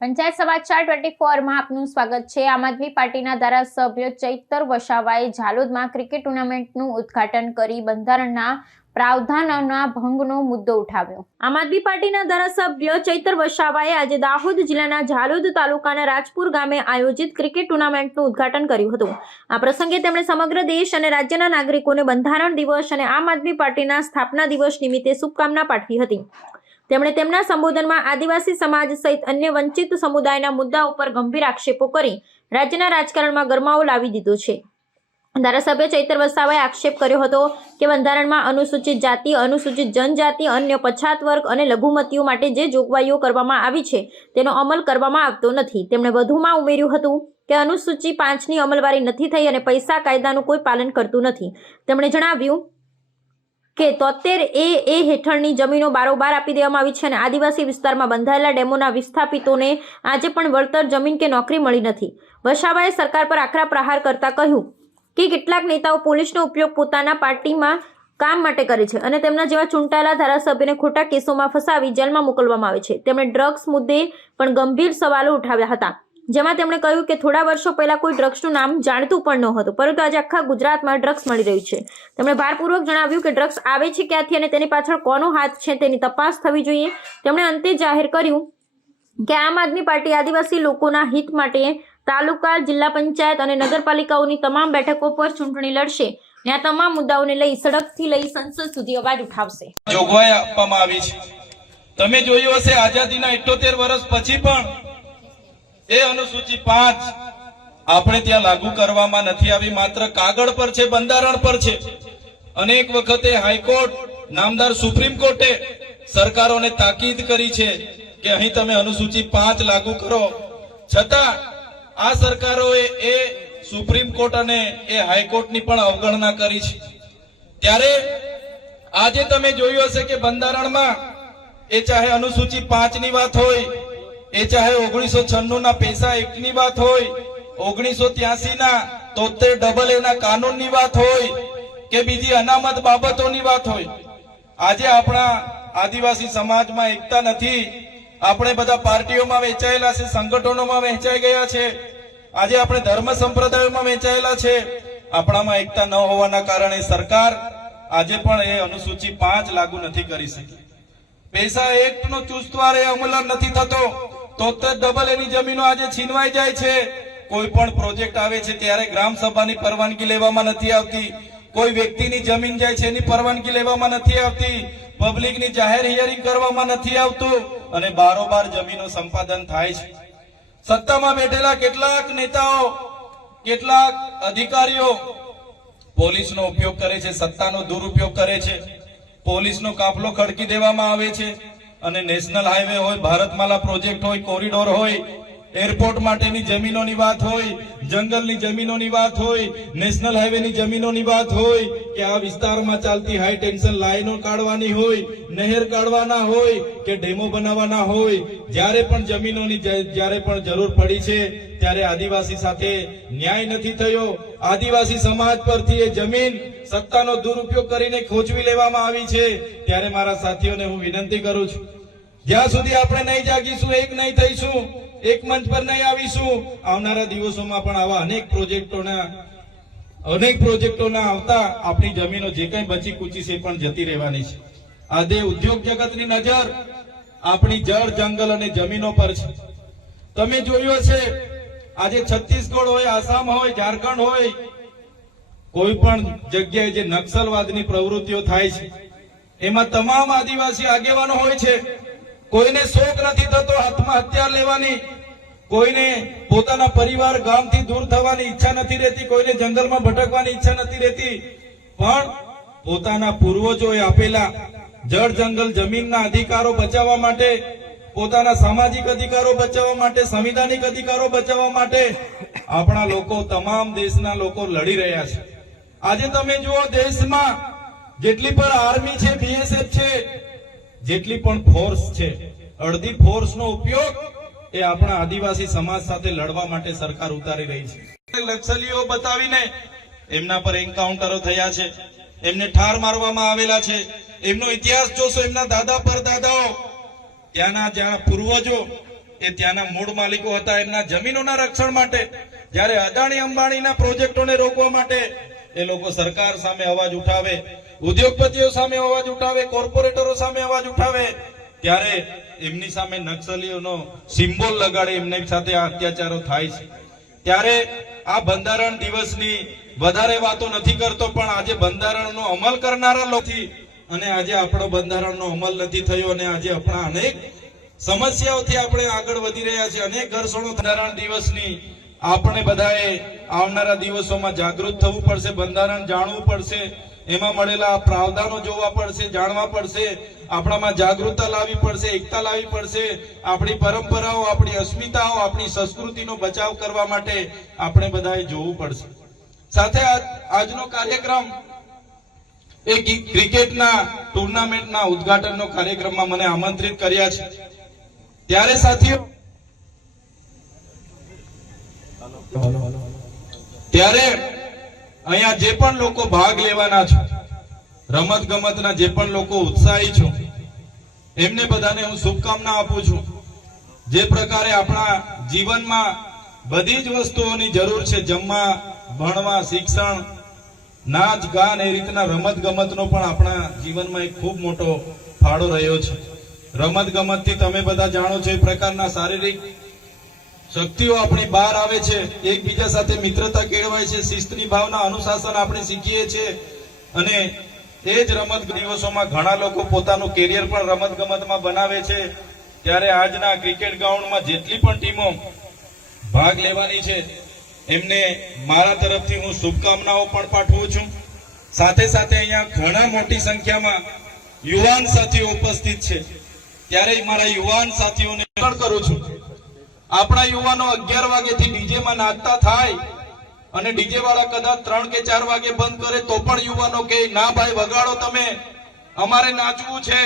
પંચાયત સમાચાર 24 માં આપનું સ્વાગત છે। આમ આદમી પાર્ટીના ધારાસભ્ય ચૈતર વસાવાએ ઝાલોદમાં ક્રિકેટ ટુર્નામેન્ટનું ઉદ્ઘાટન કરી બંધારણના પ્રાવધાનોના ભંગનો મુદ્દો ઉઠાવ્યો। આમ આદમી પાર્ટીના ધારાસભ્ય ચૈતર વસાવાએ આજે દાહોદ જિલ્લાના ઝાલોદ તાલુકાના રાજપુર ગામે આયોજિત ક્રિકેટ ટુર્નામેન્ટનું ઉદ્ઘાટન કર્યું હતું। આ પ્રસંગે તેમણે સમગ્ર દેશ અને રાજ્યના નાગરિકોને બંધારણ દિવસ અને આમ આદમી પાર્ટીના સ્થાપના દિવસ નિમિત્તે શુભકામના પાઠવી હતી। તેમણે તેમના સંબોધનમાં આદિવાસી સમાજ સહિત અન્ય વંચિત સમુદાયના મુદ્દા ઉપર ગંભીર આક્ષેપો કરી રાજ્યના રાજકારણમાં ગરમાવો લાવી દીધો છે। ધારાસભ્ય ચૈતર વસાવાએ આક્ષેપ કર્યો હતો કે બંધારણમાં અનુસૂચિત જાતિ, અનુસૂચિત જનજાતિ, અન્ય પછાત વર્ગ અને લઘુમતીઓ માટે જે જોગવાઈઓ કરવામાં આવી છે તેનો અમલ કરવામાં આવતો નથી। તેમણે વધુમાં ઉમેર્યું હતું કે અનુસૂચિ 5ની અમલવારી નથી થઈ અને પૈસા કાયદાનું કોઈ પાલન કરતું નથી। તેમણે જણાવ્યું કે 73A હેઠળની જમીનો બારોબાર આપી દેવામાં આવી છે અને આદિવાસી વિસ્તારમાં બંધાયેલા ડેમોના વિસ્થાપિતોને આજે પણ વળતર જમીન કે નોકરી મળી નથી। વસાવાએ સરકાર પર આકરા પ્રહાર કરતા કહ્યું કે કેટલાક નેતાઓ પોલીસનો ઉપયોગ પોતાના પાર્ટીમાં કામ માટે કરે છે અને તેમના જેવા ચૂંટાયેલા ધારાસભ્યને ખોટા કેસોમાં ફસાવી જેલમાં મોકલવામાં આવે છે। તેમણે ડ્રગ્સ મુદ્દે પણ ગંભીર સવાલો ઉઠાવ્યા હતા, જેમાં તેમણે કહ્યું કે થોડા વર્ષો પહેલા કોઈ ડ્રગ્સનું નામ જાણતું પણ નહોતું, પરંતુ આજે આખા ગુજરાતમાં ડ્રગ્સ મળી રહ્યું છે। તેમણે ભારપૂર્વક જણાવ્યું કે ડ્રગ્સ આવે છે ક્યાંથી અને તેની પાછળ કોનો હાથ છે તેની તપાસ થવી જોઈએ। તેમણે અંતે જાહેર કર્યું કે આમ આદમી પાર્ટી આદિવાસી લોકોના હિત માટે તાલુકા, જિલ્લા પંચાયત અને નગરપાલિકાઓની તમામ બેઠકો પર ચૂંટણી લડશે અને આ તમામ મુદ્દાઓને લઈ સડકથી લઈ સંસદ સુધી અવાજ ઉઠાવશે। જોગવાઈ આપવામાં આવી છે। તમે જોયું હશે આઝાદીના 78 વર્ષ પછી પણ એ અનુસૂચિ 5 આપણે ત્યાં લાગુ કરવામાં નથી આવી, માત્ર કાગળ પર છે, બંધારણ પર છે। અનેક વખતે હાઈકોર્ટ, નામદાર સુપ્રીમ કોર્ટે સરકારોને તાકીદ કરી છે કે અહીં તમે અનુસૂચિ 5 લાગુ કરો, છતાં આ સરકારોએ એ સુપ્રીમ કોર્ટ અને એ હાઈકોર્ટની પણ અવગણના કરી છે। ત્યારે આજે તમે જોયું હશે કે બંધારણમાં એ ચાહે અનુસૂચિ 5ની વાત હોય, એ ચાહે 1996 ના પૈસા એક્ટની વાત હોય, 1983 ના 73AA ના કાનૂનની વાત હોય કે બીજી અનામત બાબતોની વાત હોય, આજે આપણા આદિવાસી સમાજમાં એકતા નથી। આપણે બધા પાર્ટીઓમાં વહેંચાયેલા છે, સંગઠનોમાં વહેંચાઈ ગયા છે, આજે આપણે ધર્મ સંપ્રદાયોમાં વહેંચાયેલા છે। આપણામાં એકતા ન હોવાના કારણે સરકાર આજે પણ એ અનુસૂચિ 5 લાગુ નથી કરી શકી। પૈસા એક્ટનો ચુસ્તવાર અમલ નથી થતો, 73AA ની જમીનો આજે છીનવાઈ જાય છે। કોઈ પણ પ્રોજેક્ટ આવે છે ત્યારે ગ્રામ સભાની પરવાનગી લેવામાં નથી આવતી, કોઈ વ્યક્તિની જમીન જાય છે એની પરવાનગી લેવામાં નથી આવતી, પબ્લિકની જાહેર હિયરિંગ કરવામાં નથી આવતું અને બારોબાર જમીનો સંપાદન થાય છે। સત્તામાં બેઠેલા કેટલાક નેતાઓ, કેટલાક અધિકારીઓ પોલીસનો ઉપયોગ કરે છે, સત્તાનો દુરુપયોગ કરે છે, પોલીસનો કાફલો ખડકી દેવામાં આવે છે અને નેશનલ હાઈવે હોય, ભારતમાલા પ્રોજેક્ટ હોય, કોરિડોર હોય, એરપોર્ટ માટેની જમીનોની વાત હોય, જંગલની જમીનોની વાત હોય, નેશનલ હાઈવેની જમીનોની વાત હોય કે આ વિસ્તારમાં ચાલતી હાઈ ટેન્શન લાઈનો કાઢવાની હોય, નહેર કાઢવાના હોય કે ડેમો બનાવવાના હોય, જ્યારે પણ જમીનોની જ્યારે પણ જરૂર પડી છે ત્યારે આદિવાસી સાથે ન્યાય નથી થયો। આદિવાસી સમાજ પરથી એ જમીન સત્તાનો દુરુપયોગ કરીને ખોચવી લેવામાં આવી છે। ત્યારે મારા સાથીઓને હું વિનંતી કરું છું, જ્યાં સુધી આપણે નહીં જાગીશું, એક નહીં થઈશું, એક મંચ પર નહીં આવીશું, આવનારા દિવસોમાં પણ આવા અનેક પ્રોજેક્ટોના આવતા આપણી જમીનો જે કંઈ બચી કૂચી છે પણ જતી રહેવાની છે। આજે ઉદ્યોગ જગતની નજર આપણી જળ, જંગલ અને જમીનો પર છે। તમે જોયું હશે આજે છત્તીસગઢ હોય, આસામ હોય, ઝારખંડ હોય, કોઈ પણ જગ્યાએ જે નક્સલવાદની પ્રવૃત્તિઓ થાય છે એમાં તમામ આદિવાસી આગેવાનો હોય છે। કોઈને શોખ નથી થતો હાથમાં હથિયાર લેવાની, કોઈને પોતાના પરિવાર ગામથી દૂર થવાની ઈચ્છા નથી રહેતી, કોઈને જંગલમાં ભટકવાની ઈચ્છા નથી રહેતી, પણ પોતાના પૂર્વજોએ આપેલા જળ, જંગલ, જમીનના અધિકારો બચાવવા માટે, પોતાના સામાજિક અધિકારો બચાવવા માટે, સંવિધાનિક અધિકારો બચાવવા માટે આપણા લોકો, તમામ દેશના લોકો લડી રહ્યા છે। આજે તમે જુઓ દેશમાં જેટલી પણ આર્મી છે, BSF છે, જેટલી પણ ફોર્સ છે, અડધી ફોર્સનો ઉપયોગ એ આપણા આદિવાસી સમાજ સાથે લડવા માટે સરકાર ઉતારી રહી છે। નક્સલીઓ બતાવીને એમના પર એન્કાઉન્ટરો થયા છે, એમને ઠાર મારવામાં આવેલા છે। એમનો ઇતિહાસ જોશો, એમના દાદા પરદાદાઓ, ત્યાંના જ્યાં પૂર્વજો એ ત્યાંના મૂળ માલિકો હતા એમના જમીનોના રક્ષણ માટે, જ્યારે અદાણી અંબાણીના પ્રોજેક્ટોને રોકવા માટે એ લોકો સરકાર સામે અવાજ ઉઠાવે, ઉદ્યોગપતિઓ સામે અવાજ ઉઠાવે, કોર્પોરેટરો સામે અવાજ ઉઠાવે, ત્યારે એમની સામે નક્સલીઓનો સિમ્બોલ લગાડે એમની સાથે આ અત્યાચારો થાય છે. ત્યારે આ બંધારણ દિવસની વધારે વાતો નથી કરતો, પણ આજે બંધારણનો અમલ કરનારા લોકો અને આજે આપણો બંધારણનો અમલ નથી થયો અને આજે આપણા અનેક સમસ્યાઓથી આપણે આગળ વધી રહ્યા છે. અનેક ઘર્ષણો બંધારણ દિવસની આપણે બધાએ આવનારા દિવસોમાં જાગૃત થવું પડશે, બંધારણ જાણવું પડશે, એમાં મળેલા પ્રાવધાનો જોવા પડશે, જાણવા પડશે, આપણામાં જાગૃતતા લાવવી પડશે, એકતા લાવવી પડશે. આપણી પરંપરાઓ, આપણી અસ્મિતાઓ, આપણી સંસ્કૃતિનો બચાવ કરવા માટે આપણે બધાએ જોવું પડશે. સાથે આજનો કાર્યક્રમ એ ક્રિકેટના ટુર્નામેન્ટના ઉદ્ઘાટનનો કાર્યક્રમમાં મને આમંત્રિત કર્યા છે. ત્યારે સાથીઓ, ત્યારે અહીંયા જે પણ લોકો ભાગ લેવાના છો, રમત ગમતના જે પણ લોકો ઉત્સાહી છો, એમને બધાને હું શુભકામના આપું છું. જે પ્રકારે આપણા જીવનમાં બધી જ વસ્તુઓની જરૂર છે, જમવા, ભણવા, શિક્ષણ, નાચ ગાન, એ રીતના રમત ગમતનો પણ આપણા જીવનમાં એક ખૂબ મોટો ફાળો રહ્યો છે. રમત ગમતથી તમે બધા જાણો છો એ પ્રકારના શારીરિક શક્તિઓ આપણી બહાર આવે છે, એકબીજા સાથે મિત્રતા કેળવાય છે, શિસ્તની ભાવના, અનુશાસન આપણે શીખીએ છીએ. અને એ જ રમત દિવસોમાં ઘણા લોકો પોતાનું કેરિયર પણ રમત ગમતમાં બનાવે છે. ત્યારે આજના ક્રિકેટ ગ્રાઉન્ડમાં જેટલી પણ ટીમો ભાગ લેવાની છે એમને મારા તરફથી હું શુભકામનાઓ પણ પાઠવું છું. સાથે સાથે અહીંયા ઘણા મોટી સંખ્યામાં યુવાન સાથીઓ ઉપસ્થિત છે, ત્યારે મારા યુવાન સાથીઓને પણ કરું છું, આપણા યુવાનો 11 વાગ્યાથી ડીજેમાં નાચતા થાય અને ડીજે વાળા કદાચ 3 કે 4 વાગે બંધ કરે તો પણ યુવાનો કે ના ભાઈ વગાડો તમે, અમારે નાચવું છે.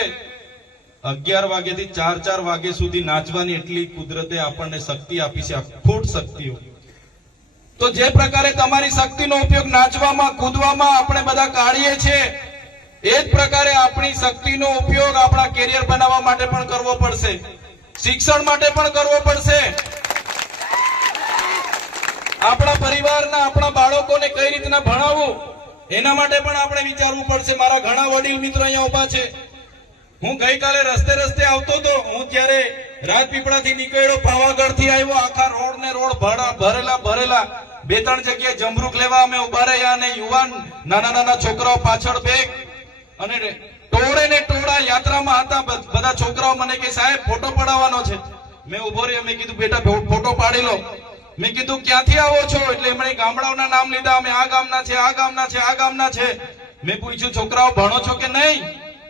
11 વાગ્યાથી 4 વાગ્યા સુધી નાચવાની એટલી કુદરતે આપણને શક્તિ આપી છે, અખૂટ શક્તિઓ. તો જે પ્રકારે તમારી શક્તિનો ઉપયોગ નાચવામાં, કૂદવામાં આપણે બધા કાઢીએ છીએ, એ જ પ્રકારે આપણી શક્તિનો ઉપયોગ આપણા કેરિયર બનાવવા માટે પણ કરવો પડશે, શિક્ષણ માટે પણ કરવો પડશે. આપણા પરિવારના, આપણા બાળકોને કઈ રીતના ભણાવવું એના માટે પણ આપણે વિચારવું પડશે. મારા ઘણા વડીલ મિત્રો અહીંયા ઉભા છે. હું ગઈકાલે રસ્તે આવતો હતો, હું ત્યારે રાજપીપળાથી નીકળ્યો, પાવાગઢથી આવ્યો, આખા રોડ ને રોડ ભરેલા. 2-3 જગ્યાએ જમરૂક લેવા અમે ઉભા રહ્યા અને યુવાન નાના છોકરાઓ પાછળ બેગ અને ટોળે ને ટોળા યાત્રામાં હતા. બધા છોકરાઓ મને કે સાહેબ ફોટો પડાવવાનો છે. મેં ઉભો રહ્યો, મેં કીધું બેટા ફોટો પાડી લો. મેં કીધું ક્યાંથી આવો છો? એટલે એમણે ગામડાઓના નામ લીધા, અમે આ ગામના છે, આ ગામના છે, આ ગામના છે. મેં પૂછ્યું છોકરાઓ ભણો છો કે નહીં?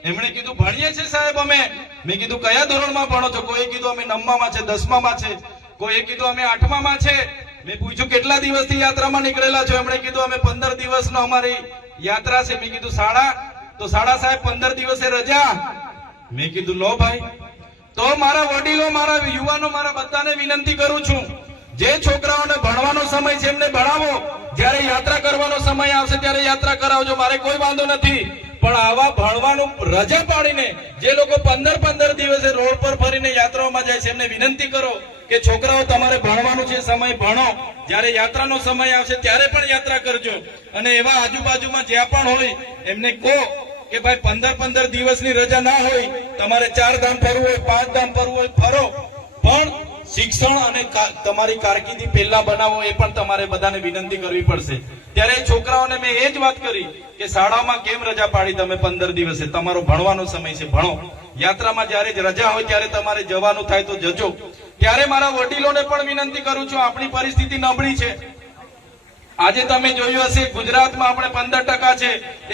એમણે કીધું ભણીએ છીએ સાહેબ અમે. મેં કીધું કયા ધોરણમાં ભણો છો? કોઈ કીધું અમે 9માં છે, 10માં છે, કોઈ કીધું અમે 8માં છે. મેં પૂછ્યું કેટલા દિવસથી યાત્રામાં નીકળેલા છો? એમણે કીધું અમે 15 દિવસનો અમારી યાત્રા છે. મેં કીધું શાળા? તો શાળા સાહેબ 15 દિવસે રજા. મેં કીધું લો ભાઈ. તો મારા વડીલો, મારા યુવાનો, મારા બધાને વિનંતી કરું છું, જે છોકરાઓને ભણવાનો સમય છે એમને ભણાવો, જ્યારે યાત્રા કરવાનો સમય આવશે ત્યારે યાત્રા કરાવજો, મારે કોઈ વાંધો નથી. પણ આવા ભણવાનું રજા પાડીને જે લોકો 15 દિવસે રોડ પર ફરીને યાત્રાઓમાં જાય છે એમને વિનંતી કરો કે છોકરાઓ તમારે ભણવાનું છે, સમય ભણો, જ્યારે યાત્રાનો સમય આવશે ત્યારે પણ યાત્રા કરજો. અને એવા આજુબાજુમાં જ્યાં પણ હોય એમને કહો કે ભાઈ 15 દિવસની રજા ના હોય, તમારે 4 ધામ ફરવું હોય, 5 ધામ ફરવું હોય, ફરો, પણ શિક્ષણ અને તમારી કારકિર્દી પહેલા બનાવો, એ પણ તમારે બધાને વિનંતી કરવી પડશે. ત્યારે છોકરાઓને મેં એ જ વાત કરી કે શાળામાં કેમ રજા પાડી તમે 15 દિવસે? તમારો ભણવાનો સમય છે, ભણો. યાત્રામાં જ્યારે રજા હોય ત્યારે તમારે જવાનું થાય તો જજો. ત્યારે મારા વડીલોને પણ વિનંતી કરું છું, આપણી પરિસ્થિતિ નબળી છે. આજે તમે જોયું હશે ગુજરાતમાં આપણે 15% છે,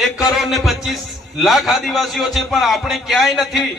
1,25,00,000 આદિવાસીઓ છે, પણ આપણે ક્યાંય નથી.